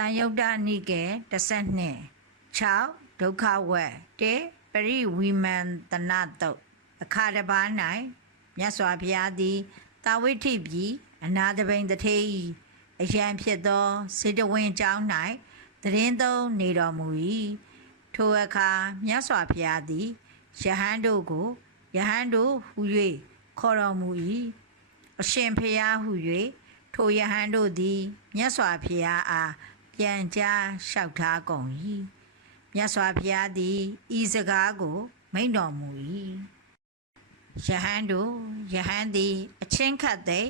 တန်ယုတ်တနိကေ12 6ဒုက္ခဝက်တေပရိဝီမန္တနာတုတ်အခါတစ်ပါး၌မြတ်စွာဘုရားသည်တာဝိထိပြီအနာတပိန်တထေဤအယံဖြစ်သောစေတဝင်ကျောင်း၌တရင်သုံးနေတော်မူ၏ထိုအခါမြတ်စွာဘုရားသည်ယဟန်တို့ကိုယဟန်တို့ဟူ၍ခေါ်တော်မူ၏အရှင်ဘုရားဟူ၍ထိုယဟန်တို့သည်မြတ်စွာဘုရားအား ပြန်ကြားလျှောက်ထားကုန်၏မြတ်စွာဘုရားသည်ဤစကားကို မိန့်တော်မူ၏ယဟန်တို့ယဟန်သည် အချင်းခတ်သိ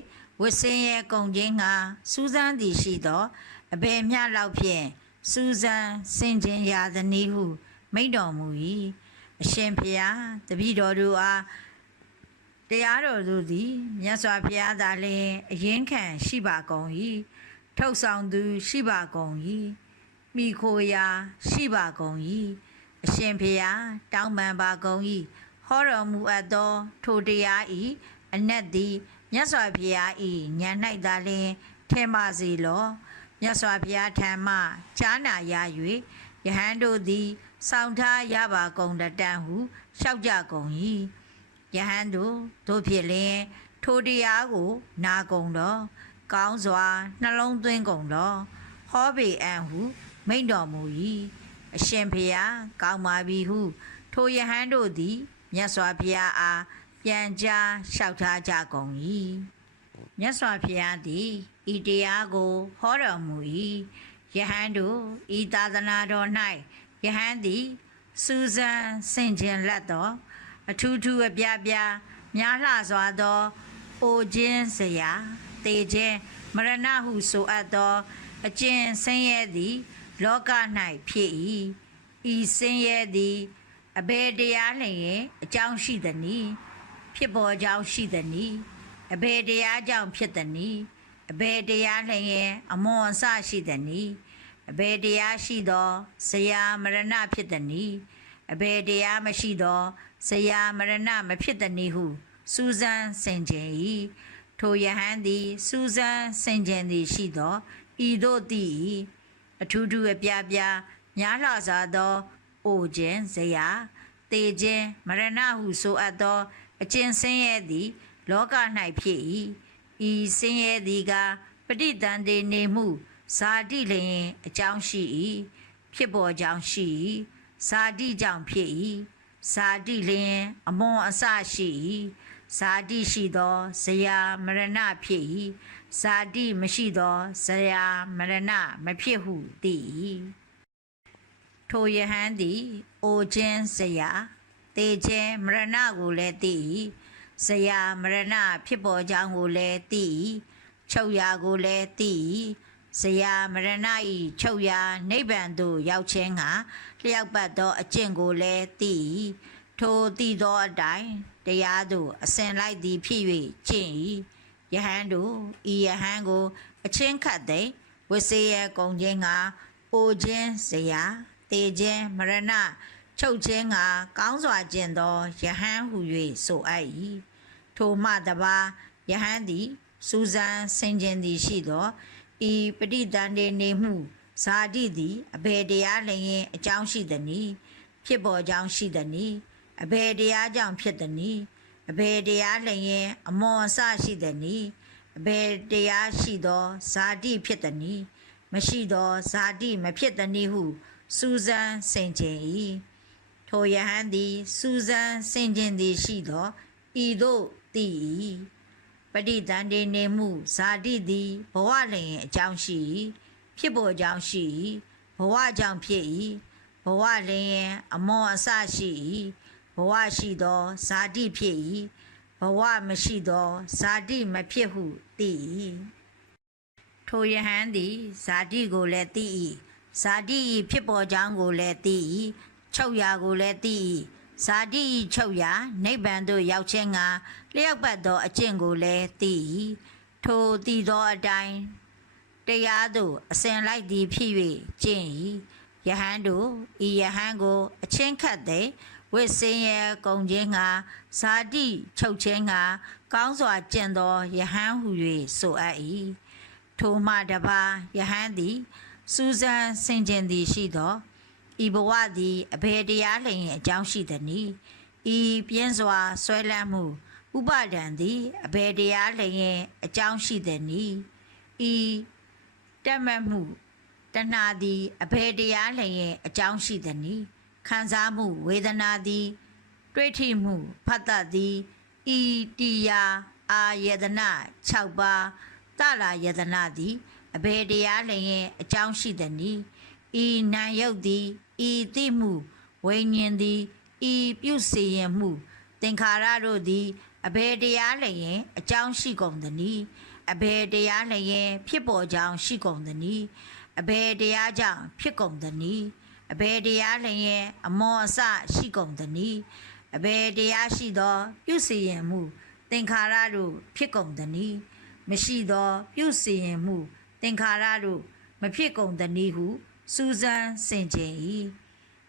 ဝစ်စင်ရဲ့ကုံချင်းငါစူးစမ်းသည်ရှိသောအဘယ်မျှလောက်ဖြင့်စူးစမ်းစင်ကြင်ရာသနည်းဟု မိန့်တော်မူ၏အရှင်ဘုရားတပည့်တော်တို့အားတရားတော်တို့သည်မြတ်စွာဘုရားသာလျှင်အရင်ခံရှိပါကုန်၏ ထုတ်ဆောင်သူ ရှိပါကုန်၏မိခိုရာရှိပါကုန်၏အရှင်ဘုရားတောင်းပန်ပါကုန်၏ဟောတော်မူအပ်သော ထိုတရားဤအနက်သည်မြတ်စွာဘုရားဤဉာဏ်၌သာလျှင်ထဲမစေလောမြတ်စွာဘုရားထံမှကြားနာရ၍ယဟန်တို့သည်ဆောင်ထားရပါကုန်တတံဟုလျှောက်ကြကုန်၏ယဟန်တို့တို့ဖြစ်လျင်ထိုတရားကို နာကုန်တော့ ကောင်းစွာနှလုံးသွင်းကုန်တော့ဟောပေအံ့ဟု မိန့်တော်မူ၏အရှင်ဖေယကောင်းပါပြီဟု ထိုယဟန်တို့သည်မြတ်စွာဘုရားအားပြန်ကြားလျှောက်ထားကြကုန်၏မြတ်စွာဘုရားသည်ဤတရားကိုဟောတော်မူ၏ယဟန်တို့ဤသာသနာတော်၌ယဟန်သည်စူဇန်ဆင်ခြင်လက်တော်အထူးထူးအပြားပြားများလှစွာသောအိုခြင်းစရာ တေခြင်းမရဏဟုဆိုအပ်သော အကျင့်ဆင်းရဲသည် လောက၌ဖြစ်၏ဤဆင်းရဲသည်အဘယ်တရားလျင် အကြောင်းရှိသည်နီဖြစ်ပေါ်ကြောင်းရှိသည်နီအဘယ်တရားကြောင့်ဖြစ်သည်နီအဘယ်တရားလျင်အမွန်အစရှိသည်နီအဘယ်တရားရှိသောဇရာမရဏဖြစ်သည်နီအဘယ်တရားမရှိသောဇရာမရဏမဖြစ်သည်နီဟုစူးစမ်းဆင်ခြင်၏ ထိုယဟန်သည်စူးစမ်းဆင်ခြင်သည်ရှိသောဤသို့တည်၏အထူးထူးအပြားပြားများလှစွာသောအိုခြင်းဇရာတေခြင်းမရဏဟုဆိုအပ်သော အကျင့်ဆင်းရဲသည် လောက၌ဖြစ်၏ဤဆင်းရဲသည်ကပဋိသန္ဓေနေမှုဇာတိလျင်အကြောင်းရှိ၏ဖြစ်ပေါ်ကြောင်းရှိ၏ဇာတိကြောင့်ဖြစ်၏ဇာတိလျင်အမွန်အစရှိ၏ ဇာတိရှိသောဇရာမရဏဖြစ်၏ဇာတိမရှိသောဇရာမရဏမဖြစ်ဟုသိ၏ထိုယဟန်သည်အိုခြင်းဇရာတေခြင်းမရဏကိုလည်းသိ၏ဇရာမရဏဖြစ်ပေါ်ကြောင်းကိုလည်းသိ၏ချုပ်ရာကိုလည်းသိ၏ဇရာမရဏဤချုပ်ရာနိဗ္ဗာန်သို့ရောက်ခြင်းကလျောက်ပတ်သောအကျင့်ကိုလည်းသိ၏ထိုသိသောအတိုင်း တရားသို့အစဉ်လိုက်သည်ဖြစ်၍ကျင့်၏ယဟန်တို့ဤယဟန်ကို အချင်းခတ်သိဝစေယကုံခြင်းကအိုခြင်းဇရာတေခြင်းမရဏချုပ်ခြင်းကကောင်းစွာကျင့်သောယဟန်ဟု၍ဆိုအပ်၏ထိုမှတပါယဟန်သည်စူဇန်ဆင်ခြင်းသည်ရှိသောဤပဋိသန္ဓေနေမှုဇာတိသည်အဘယ်တရားလျင်အကြောင်းရှိသည်နီဖြစ်ပေါ်ကြောင်းရှိသည်နီ အဘယ်တရားကြောင့်ဖြစ်သည်နီအဘယ်တရားလျင်အမောအစရှိသည်နီအဘယ်တရားရှိသောဇာတိဖြစ်သည်နီမရှိသောဇာတိမဖြစ်သည်နီဟုစူဇန်ဆင်ခြင်း၏ထိုယဟန်သည်စူဇန်ဆင်ခြင်းသည်ရှိသောဤသို့တည်၏ပဋိသန္ဓေနေမှုဇာတိသည်ဘဝလျင်အကြောင်းရှိ၏ဖြစ်ပေါ်ကြောင်းရှိ၏ဘဝကြောင့်ဖြစ်၏ဘဝလျင်အမောအစရှိ၏ ဘဝရှိသောဇာတိဖြစ်၏ဘဝမရှိသောဇာတိမဖြစ်ဟုသိ၏ထိုယဟန်သည်ဇာတိကိုလည်းသိ၏ဇာတိ၏ဖြစ်ပေါ်ကြောင်းကိုလည်းသိ၏ချုပ်ရာကိုလည်းသိ၏ဇာတိ၏ချုပ်ရာနိဗ္ဗာန်သို့ရောက်ခြင်းကလျောက်ပတ်သောအကျင့်ကိုလည်းသိ၏ထိုသိသောအတိုင်းတရားသို့အစဉ်လိုက်သည်ဖြစ်၍ကျင့်၏ယဟန်တို့ဤယဟန်ကိုအချင်းခတ်သည် ဝိစင်ရဲ့ကုံခြင်းကဇာတိချုပ်ခြင်းကကောင်းစွာကျင့်သောယဟန်ဟု၍ဆိုအပ်၏ထိုမှတပါယဟန်သည်စူးစမ်းဆင်ခြင်သည်ရှိသောဤဘဝသည်အဘယ်တရားလျင်အကြောင်းရှိသည်နီဤပြင်းစွာဆွဲလန်းမှုဥပါဒံသည်အဘယ်တရားလျင်အကြောင်းရှိသည်နီဤတက်မှတ်မှုတဏှာသည်အဘယ်တရားလျင်အကြောင်းရှိသည်နီ ခံစားမှုဝေဒနာသည် တွေ့ထိမှုဖတ်တတ်သည်ဤတီယာအာယတနာ6ပါးတလာယတနာသည်အဘေတရားလျင်အကြောင်းရှိသည်နီဤနာယုတ်သည်ဤသိမှုဝိညာဉ်သည်ဤပြုစီရင်မှုသင်္ခါရတို့သည်အဘေတရားလျင်အကြောင်းရှိကုန်သည်နီအဘေတရားလျင်ဖြစ်ပေါ်ကြောင်းရှိကုန်သည်နီအဘေတရားကြောင့်ဖြစ်ကုန်သည်နီ အဘေတရားလျင်အမောအစရှိကုန်သည်နီအဘေတရားရှိသော ပြုစီရင်မှုသင်္ခါရတို့ဖြစ်ကုန်သည်နီမရှိသော ပြုစီရင်မှုသင်္ခါရတို့မဖြစ်ကုန်သည်နီဟုစူးစမ်းဆင်ခြင်၏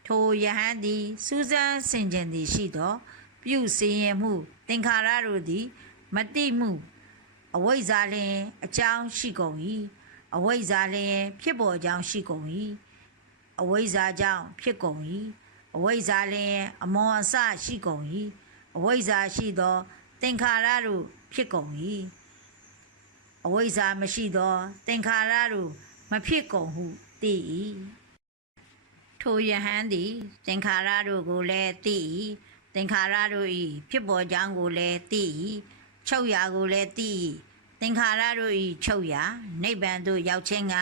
ထိုယဟန်သည်စူးစမ်းဆင်ခြင်သည်ရှိသော ပြုစီရင်မှုသင်္ခါရတို့သည်မတိမှုအဝိဇ္ဇာလျင်အကြောင်းရှိကုန်၏အဝိဇ္ဇာလျင်ဖြစ်ပေါ်ကြောင်းရှိကုန်၏ အဝိဇ္ဇာကြောင့်ဖြစ်ကုန်၏အဝိဇ္ဇာလျင်အမောအစရှိကုန်၏အဝိဇ္ဇာရှိသော သင်္ခါရတို့ဖြစ်ကုန်၏အဝိဇ္ဇာမရှိသော သင်္ခါရတို့မဖြစ်ကုန်ဟုသိ၏ထိုယဟန်သည် သင်္ခါရတို့ကိုလည်းသိ၏သင်္ခါရတို့၏ဖြစ်ပေါ်ကြောင်းကိုလည်းသိ၏ချုပ်ရာကိုလည်းသိ၏သင်္ခါရတို့၏ချုပ်ရာနိဗ္ဗာန်သို့ရောက်ခြင်းက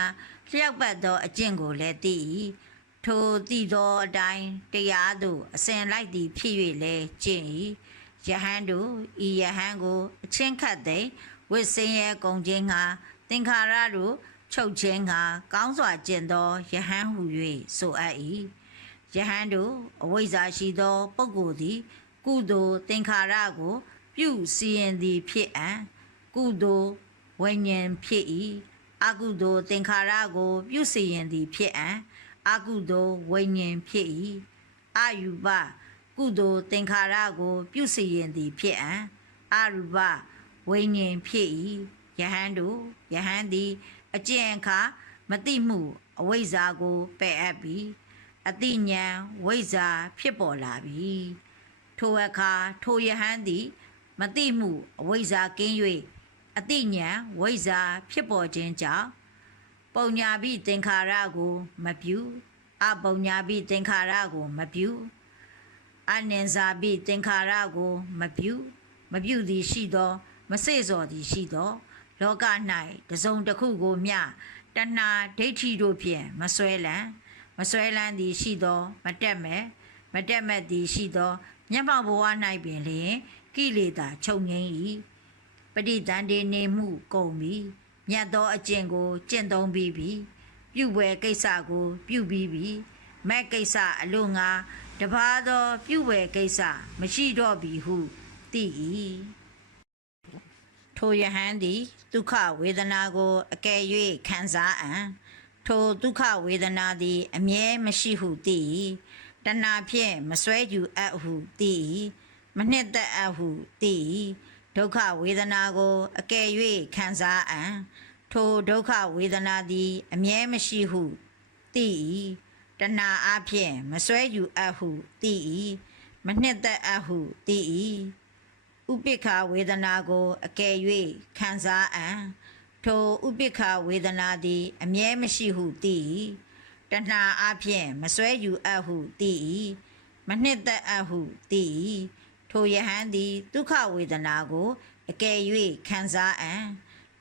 လျောက်ပတ်သောအကျင့်ကိုလည်းသိ၏ ထိုသိသောအတိုင်းတရားသို့အစဉ်လိုက်သည်ဖြစ်၍လည်းကျင့်၏ယဟန်တို့ဤယဟန်ကိုအချင်းခတ်သိဝိစင်ရဲ့ကုံခြင်းကသင်္ခါရတို့ချုပ်ခြင်းကကောင်းစွာကျင့်သောယဟန်ဟု၍ဆိုအပ်၏ယဟန်တို့အဝိဇ္ဇာရှိသောပုဂ္ဂိုလ်သည် ကုသိုလ်သင်္ခါရကို ပြုစီရင်သည်ဖြစ်အံ့ကုသိုလ်ဝိညာဉ်ဖြစ်၏အကုသိုလ်သင်္ခါရကို ပြုစီရင်သည်ဖြစ်အံ့ အကုသိုလ်ဝိညာဉ်ဖြစ်၏အယူပကုသိုလ်သင်္ခါရကို ပြုစီရင်သည်ဖြစ်အံ့အရူပဝိညာဉ်ဖြစ်၏ယဟန်တို့ယဟန်သည်အကျင့်အခါမတိမှုအဝိဇ္ဇာကိုပယ်အပ်ပြီးအတိညာဏ်ဝိဇ္ဇာဖြစ်ပေါ်လာပြီထိုအခါထိုယဟန်သည်မတိမှုအဝိဇ္ဇာကင်း၍အတိညာဏ်ဝိဇ္ဇာဖြစ်ပေါ်ခြင်းကြောင့် ပုံညာပိသင်္ခါရကိုမပြုအပုံညာပိသင်္ခါရကိုမပြုအနင်္ဇာပိသင်္ခါရကိုမပြုမပြုသည်ရှိသော မစေ့စော်သည်ရှိသော လောက၌တစုံတစ်ခုကိုမျှတဏှာဒိဋ္ဌိတို့ဖြင့်မဆွဲလန်းမဆွဲလန်းသည်ရှိသော မတက်မဲ့မတက်မဲ့သည်ရှိသောမျက်မှောက်ဘဝ၌ပင်လျင်ကိလေသာချုပ်ငိမ့်၏ပဋိသန္ဓေနေမှုကုန်ပြီ မြတ်သောအကျင့်ကိုကျင့်သုံးပြီးပြီပြုဝယ်ကိစ္စကို ပြုပြီးပြီမဲ့ကိစ္စအလို့ငါတပါးသော ပြုဝယ်ကိစ္စမရှိတော့ပြီဟုသိ၏ထိုယဟန်သည်ဒုက္ခဝေဒနာကိုအကယ်၍ခံစားအံ့ထိုဒုက္ခဝေဒနာသည် အမြဲမရှိဟုသိ၏တဏှာဖြင့်မစွဲယူအပ်ဟုသိ၏မနှစ်သက်အပ်ဟုသိ၏ ဒုက္ခဝေဒနာကိုအကယ်၍ခံစားအံ့ထိုဒုက္ခဝေဒနာသည် အမြဲမရှိဟုသိ၏တဏှာအဖြင့်မစွဲယူအပ်ဟုသိ၏မနှစ်သက်အပ်ဟုသိ၏ဥပိ္ပခဝေဒနာကိုအကယ်၍ခံစားအံ့ထိုဥပိ္ပခဝေဒနာသည် အမြဲမရှိဟုသိ၏တဏှာအဖြင့်မစွဲယူအပ်ဟုသိ၏မနှစ်သက်အပ်ဟုသိ၏ ထိုယဟန်သည်ဒုက္ခဝေဒနာကိုအကယ်၍ခံစားအံ့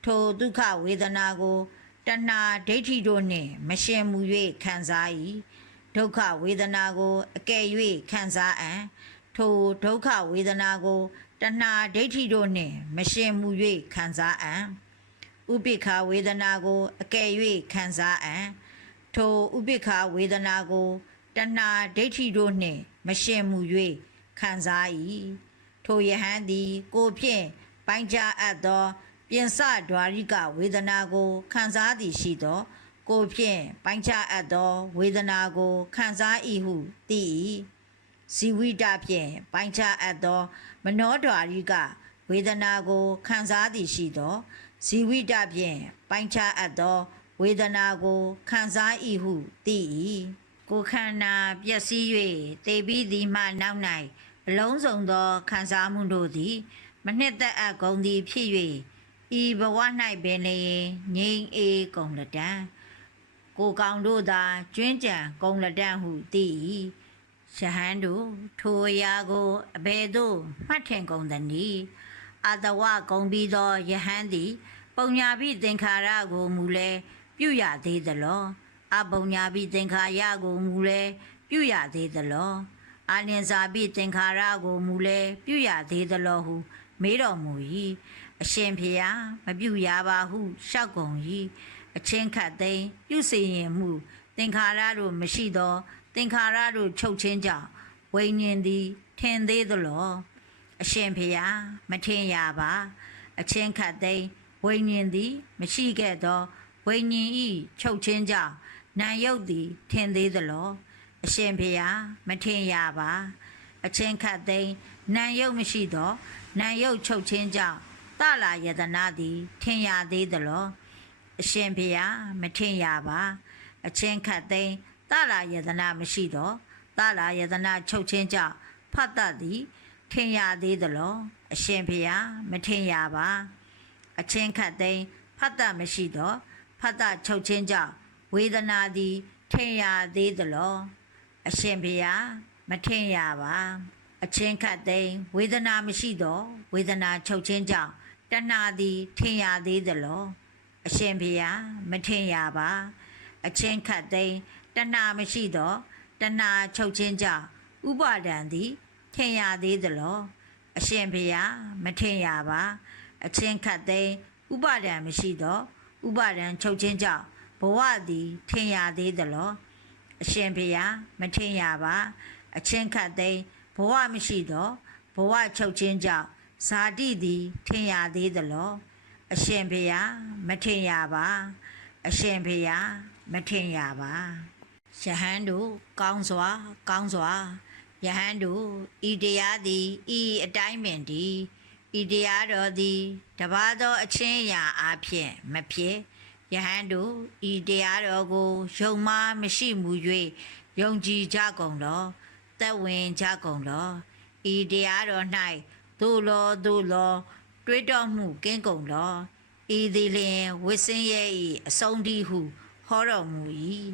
ထိုဒုက္ခဝေဒနာကိုတဏှာဒိဋ္ဌိတို့နှင့်မရှင်မူ၍ခံစား၏ဒုက္ခဝေဒနာကိုအကယ်၍ခံစားအံ့ထိုဒုက္ခဝေဒနာကိုတဏှာဒိဋ္ဌိတို့နှင့်မရှင်မူ၍ခံစားအံ့ဥပိ္ပခဝေဒနာကိုအကယ်၍ခံစားအံ့ထိုဥပိ္ပခဝေဒနာကိုတဏှာဒိဋ္ဌိတို့နှင့်မရှင်မူ၍ ခံစား၏ထိုယဟန်သည် ကိုဖြင့်ပိုင်းခြားအပ်သော ပြင်စဒွာရိကဝေဒနာကိုခံစားသည်ရှိသောကိုဖြင့်ပိုင်းခြားအပ်သောဝေဒနာကိုခံစား၏ဟုသိ၏ဇီဝိတဖြင့်ပိုင်းခြားအပ်သော မနောဒွာရိကဝေဒနာကိုခံစားသည်ရှိသောဇီဝိတဖြင့်ပိုင်းခြားအပ်သောဝေဒနာကိုခံစား၏ဟုသိ၏ကိုယ်ခန္ဓာပျက်စီး၍တေပြီးသည်မှနောက်၌ အလုံးစုံသောခံစားမှုတို့သည် မနှစ်သက်အပ်ကုန်သည်ဖြစ်၍ဤဘဝ၌ပင်လျင်ငြိမ်အေးကုန်လက်တံကိုယ်ကောင်တို့သာကျွင်းကြံကုန်လက်တံဟုသိ၏ရှဟန်တို့ထိုအရာကိုအဘယ်သို့မှတ်ထင်ကုန်သနည်းအတဝကုန်ပြီးသောယဟန်သည် ပုံညာပိသင်္ခါရကိုမူလဲပြုရသေးသလောအပုံညာပိသင်္ခါရကိုမူလဲပြုရသေးသလော အာလင်စာပိသင်္ခါရကိုမူလဲပြုရသေးသလောဟု မေးတော်မူ၏အရှင်ဖေယမပြုရပါဟုလျှောက်ကုန်၏အချင်းခတ်သိမ်းပြုစီရင်မှုသင်္ခါရတို့မရှိသောသင်္ခါရတို့ချုပ်ချင်းကြောင့်ဝိညာဉ်သည်ထင်သေးသလောအရှင်ဖေယမထင်ရပါအချင်းခတ်သိမ်းဝိညာဉ်သည် မရှိခဲ့သောဝိညာဉ်ဤချုပ်ချင်းကြောင့်နာယုတ်သည်ထင်သေးသလော အရှင်ဖေယမထင်ရပါအချင်းခတ်သိမ်းနာယုတ်မရှိသောနာယုတ်ချုပ်ချင်းကြောင့်တလာယတနာသည် ထင်ရသေးသလောအရှင်ဖေယမထင်ရပါအချင်းခတ်သိမ်းတလာယတနာမရှိသောတလာယတနာချုပ်ချင်းကြောင့်ဖတ်တတ်သည်ထင်ရသေးသလောအရှင်ဖေယမထင်ရပါအချင်းခတ်သိမ်းဖတ်တတ်မရှိသောဖတ်တတ်ချုပ်ချင်းကြောင့်ဝေဒနာသည်ထင်ရသေးသလော အရှင်ဖေယမထင်ရပါ အချင်းခတ်သိမ်းဝေဒနာမရှိသောဝေဒနာချုပ်ချင်းကြောင့်တဏှာသည်ထင်ရသေးသလောအရှင်ဖေယမထင်ရပါ အချင်းခတ်သိမ်းတဏှာမရှိသောတဏှာချုပ်ချင်းကြောင့်ဥပါဒံသည်ထင်ရသေးသလောအရှင်ဖေယမထင်ရပါ အချင်းခတ်သိမ်းဥပါဒံမရှိသောဥပါဒံချုပ်ချင်းကြောင့်ဘဝသည်ထင်ရသေးသလော အရှင်ဖေယမထင်ရပါအချင်းခတ်သိမ်းဘဝမရှိသောဘဝချုပ်ချင်းကြောင့်ဇာတိသည်ထင်ရသေးသလောအရှင်ဖေယမထင်ရပါအရှင်ဖေယမထင်ရပါယဟန်တို့ကောင်းစွာ ကောင်းစွာယဟန်တို့ဤတရားသည်ဤအတိုင်းပင်တည်ဤတရားတော်သည်တပါးသောအချင်းအရာအဖြစ်မဖြစ် ယဟန်တို့ဤတရားတော်ကိုယုံမှမရှိမူ၍ယုံကြည်ကြကုန်လောသက်ဝင်ကြကုန်လောဤတရားတော်၌သို့လောသို့လော တွေးတောမှုကင်းကုန်လောဤသည်လျင်ဝိစင်းရဲ့ဤအဆုံးတည်းဟုဟောတော်မူ၏